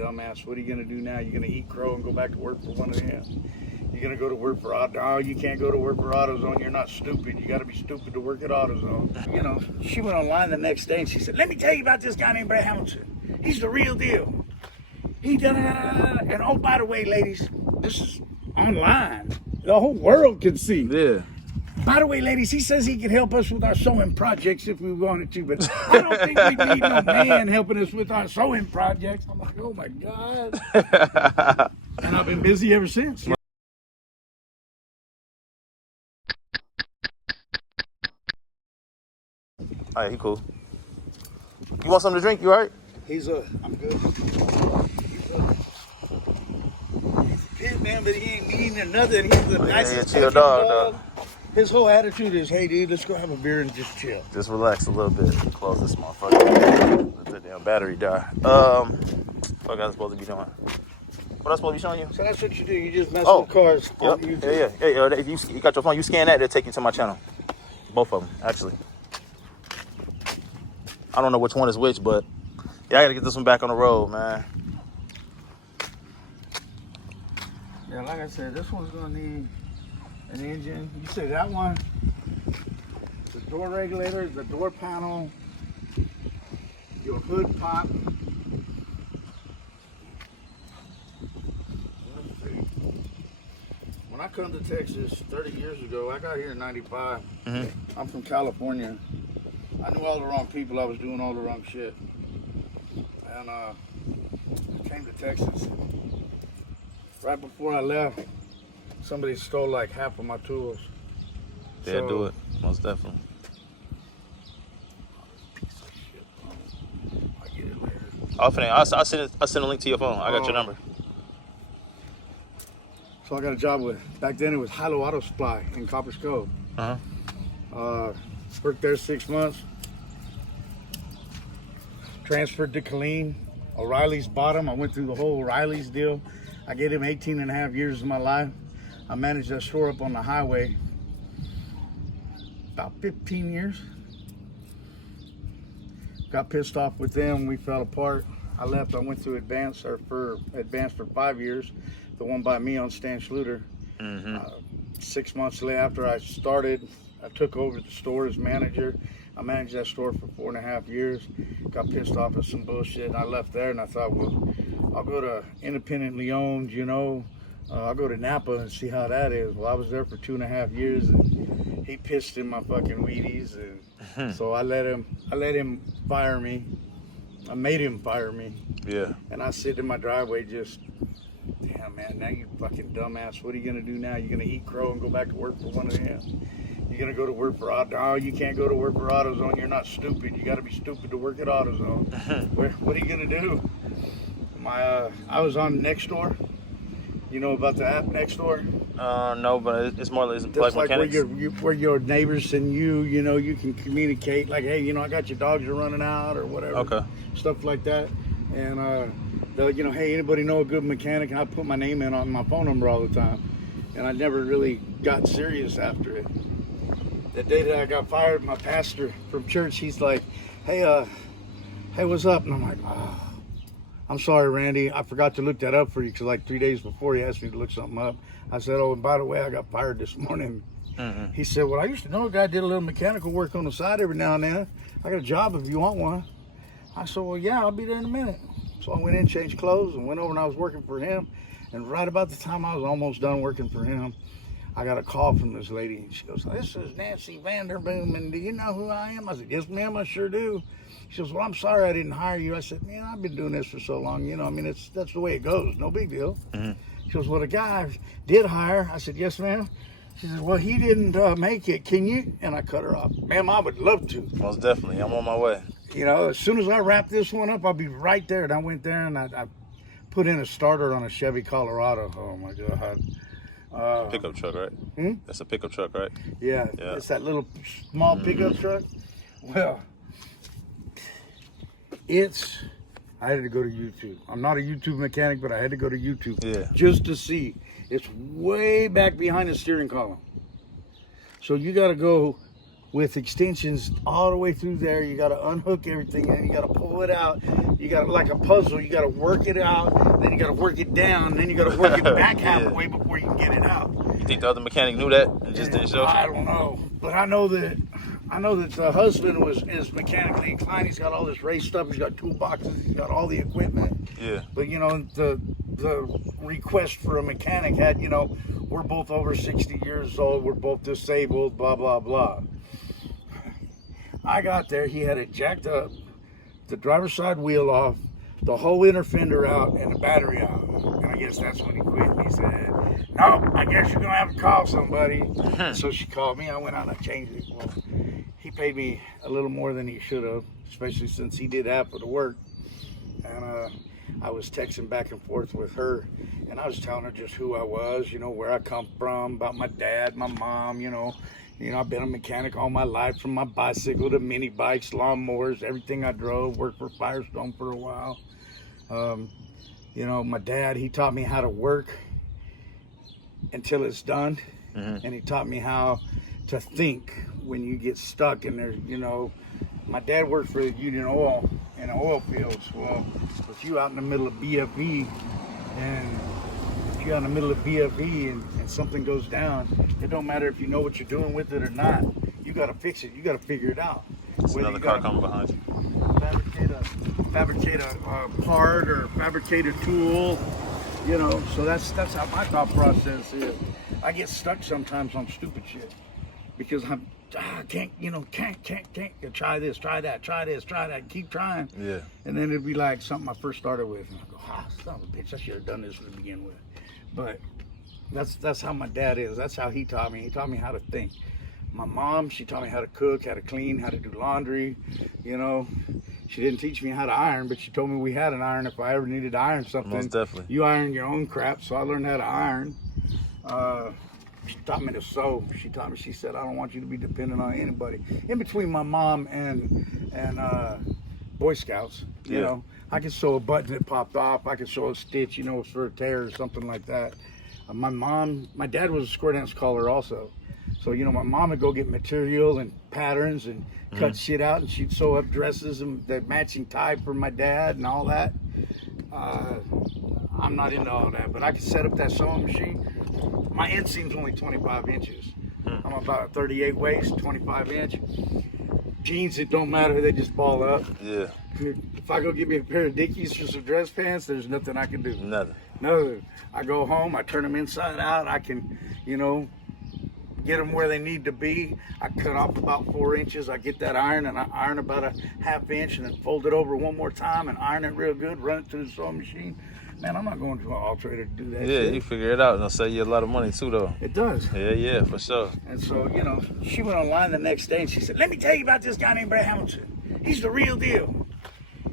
dumbass. What are you going to do now? You're going to eat crow and go back to work for one of them? You're going to go to work for Auto? Oh, you can't go to work for AutoZone. You're not stupid. You got to be stupid to work at AutoZone. You know, she went online the next day and she said, let me tell you about this guy named Brad Hamilton. He's the real deal. He da-da-da-da-da. And oh, by the way, ladies, this is online. The whole world can see. Yeah. By the way, ladies, he says he can help us with our sewing projects if we wanted to, but I don't think we need no man helping us with our sewing projects. I'm like, oh my God. And I've been busy ever since. All right, he cool. You want something to drink? You all right? I'm good. He's a pit man, but he ain't mean or nothing. He's the nicest chill dog. His whole attitude is, hey, dude, let's go have a beer and just chill. Just relax a little bit. Close this motherfucker. Let the damn battery die. What I was supposed to be doing? What I supposed to be showing you? So that's what you do. You just mess with cars on YouTube. Yeah. If you got your phone, you scan that, it'll take you to my channel. Both of them, actually. I don't know which one is which, but yeah, I gotta get this one back on the road, man. Yeah, like I said, this one's gonna need an engine. You say that one, the door regulator, the door panel, your hood pop. Let's see. When I come to Texas 30 years ago, I got here in 95. I'm from California. I knew all the wrong people. I was doing all the wrong shit. And I came to Texas. Right before I left, somebody stole like half of my tools. Yeah, do it. Most definitely. Piece of shit. I'll get it later. I'll send a link to your phone. I got your number. So I got a job with, back then it was Hilo Auto Supply in Copper's Cove. Worked there 6 months. Transferred to Killeen. O'Reilly's bought him. I went through the whole O'Reilly's deal. I gave him 18 and a half years of my life. I managed that store up on the highway about 15 years. Got pissed off with them. We fell apart. I left. I went to Advance for 5 years. The one by me on Stan Schluter. 6 months later, after I started, I took over the store as manager. I managed that store for 4.5 years. Got pissed off at some bullshit, and I left there. And I thought, well, I'll go to independently owned, you know. I'll go to Napa and see how that is. Well, I was there for 2.5 years, and he pissed in my fucking Wheaties, and so I let him fire me. I made him fire me. Yeah. And I sit in my driveway just, damn man, now you fucking dumbass. What are you gonna do now? You're gonna eat crow and go back to work for one of them? You're gonna go to work for Auto? Oh, you can't go to work for AutoZone. You're not stupid. You got to be stupid to work at AutoZone. What are you gonna do? I was on Nextdoor. You know about the app Nextdoor? No, but it's more like mechanics. mechanics. Where your neighbors and you know, you can communicate. Like, hey, you know, I got your dogs are running out or whatever. Okay. Stuff like that. And they'll, you know, hey, anybody know a good mechanic? And I put my name in on my phone number all the time. And I never really got serious after it. The day that I got fired, my pastor from church, he's like, hey, what's up? And I'm like, oh, I'm sorry, Randy. I forgot to look that up for you because like 3 days before he asked me to look something up. I said, oh, and by the way, I got fired this morning. He said, well, I used to know a guy did a little mechanical work on the side every now and then. I got a job if you want one. I said, well, yeah, I'll be there in a minute. So I went in, changed clothes, and went over and I was working for him. And right about the time I was almost done working for him, I got a call from this lady, and she goes, this is Nancy Vanderboom, and do you know who I am? I said, yes, ma'am, I sure do. She goes, well, I'm sorry I didn't hire you. I said, man, I've been doing this for so long, you know, I mean, that's the way it goes, no big deal. She goes, well, the guy I did hire. I said, yes, ma'am. She says, well, he didn't make it, can you? And I cut her off. Ma'am, I would love to. Most definitely, I'm on my way. You know, as soon as I wrap this one up, I'll be right there. And I went there and I put in a starter on a Chevy Colorado. Oh, my God. Pickup truck, right? That's a pickup truck, right? Yeah, it's that little small pickup truck. Well, I had to go to YouTube. I'm not a YouTube mechanic, but I had to go to YouTube just to see. It's way back behind the steering column. So you got to go with extensions all the way through there. You got to unhook everything and you got to pull it out. You got to, like a puzzle, you got to work it out, then you got to work it down, then you got to work it back halfway before you can get it out. You think the other mechanic knew that and just didn't show? I don't know, but I know that the husband is mechanically inclined. He's got all this race stuff. He's got toolboxes. He's got all the equipment. Yeah. But you know, the request for a mechanic had, you know, we're both over 60 years old. We're both disabled. Blah blah blah. I got there. He had it jacked up, the driver's side wheel off, the whole inner fender out, and the battery out. And I guess that's when he quit. He said, "No, I guess you're gonna have to call somebody." So she called me. I went out and I changed it. Well, he paid me a little more than he should have, especially since he did half of the work. And I was texting back and forth with her, and I was telling her just who I was, you know, where I come from, about my dad, my mom, you know, I've been a mechanic all my life, from my bicycle to mini bikes, lawnmowers, everything I drove. Worked for Firestone for a while. You know, my dad, he taught me how to work until it's done, and he taught me how to think when you get stuck in there. You know, my dad worked for Union Oil in the oil fields. Well, if you out in the middle of BFE and something goes down, it don't matter if you know what you're doing with it or not. You got to fix it. You got to figure it out. There's another car coming behind you. Fabricate a part or fabricate a tool, you know. So that's how my thought process is. I get stuck sometimes on stupid shit because can't try this, try that, keep trying. Yeah. And then it'd be like something I first started with, and I go, son of a bitch, I should have done this to begin with. But that's how my dad is. That's how he taught me. He taught me how to think. My mom, she taught me how to cook, how to clean, how to do laundry. You know, she didn't teach me how to iron, but she told me we had an iron if I ever needed to iron something. Most definitely. You iron your own crap, so I learned how to iron. She taught me to sew. She said, I don't want you to be dependent on anybody. In between my mom and Boy Scouts, you know, I could sew a button that popped off. I could sew a stitch, you know, for a tear or something like that. My dad was a square dance caller also. So, you know, my mom would go get material and patterns and cut shit out, and she'd sew up dresses and the matching tie for my dad and all that. I'm not into all that, but I could set up that sewing machine. My inseam's only 25 inches. I'm about a 38 waist, 25 inch. Jeans, it don't matter, they just ball up. Yeah. If I go get me a pair of Dickies or some dress pants, there's nothing I can do. Nothing. No. I go home, I turn them inside out, I can, you know, get them where they need to be. I cut off about 4 inches. I get that iron and I iron about a ½ inch and then fold it over one more time and iron it real good, run it through the sewing machine. Man, I'm not going to an alternator to do that. Yeah, shit. you figure it out and it'll save you a lot of money too, though. It does. Yeah, for sure. And so, you know, she went online the next day and she said, let me tell you about this guy named Brett Hamilton. He's the real deal.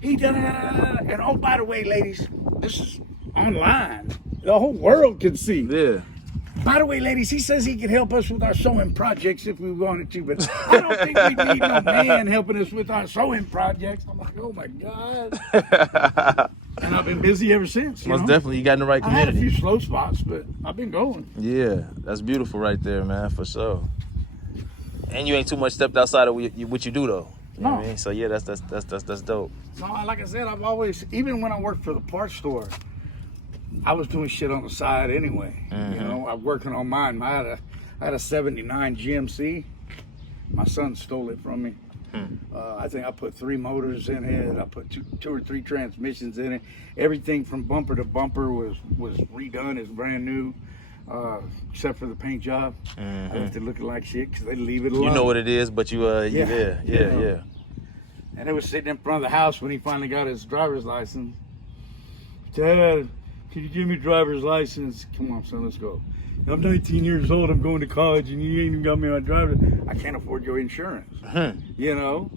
He da-da-da-da-da. And oh, by the way, ladies, this is online. The whole world can see. Yeah. By the way, ladies, he says he can help us with our sewing projects if we wanted to, but I don't think we need no man helping us with our sewing projects. I'm like, oh my God. And I've been busy ever since. Most definitely, you got in the right I had a community. few slow spots, but I've been going. Yeah, that's beautiful right there, man, for sure. And you ain't too much stepped outside of what you do, though. You know what I mean? So yeah, that's dope. No, like I said, I've always, even when I worked for the parts store, I was doing shit on the side anyway. You know, I'm working on mine. I had a 79 GMC. My son stole it from me. I think I put 3 motors in it. I put two or three transmissions in it. Everything from bumper to bumper was redone. It's brand new, except for the paint job. I left it looking like shit because they leave it alone. You know what it is, but you yeah. And it was sitting in front of the house when he finally got his driver's license. Dad, can you give me a driver's license? Come on, son, let's go. I'm 19 years old, I'm going to college, and you ain't even got me my driver's. I can't afford your insurance, you know?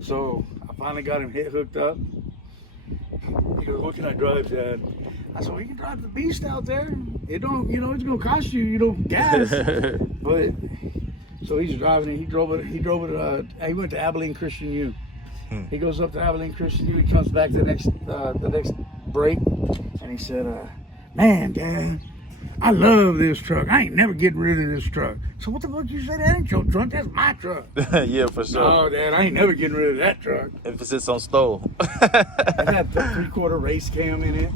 So I finally got him hooked up. He goes, what can I drive, Dad? I said, well, you can drive the Beast out there. It don't, you know, it's gonna cost you, you know, gas. But, so he's driving it, he drove it, he went to Abilene Christian U. He goes up to Abilene Christian U, he comes back the next break, and he said, man, Dad, I love this truck. I ain't never getting rid of this truck. So what the fuck you say? That ain't your truck. That's my truck. Yeah, for sure. Oh, Dad, I ain't never getting rid of that truck. Emphasis on stove. It had the 3/4 race cam in it.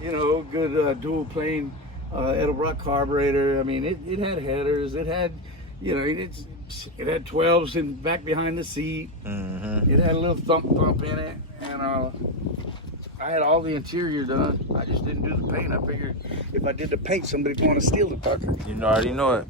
You know, good dual plane Edelbrock carburetor. I mean, it had headers. It had, you know, it had 12s in back behind the seat. Mm-hmm. It had a little thump in it, and I had all the interior done. I just didn't do the paint. I figured if I did the paint, somebody'd want to steal the fucker. You already know it.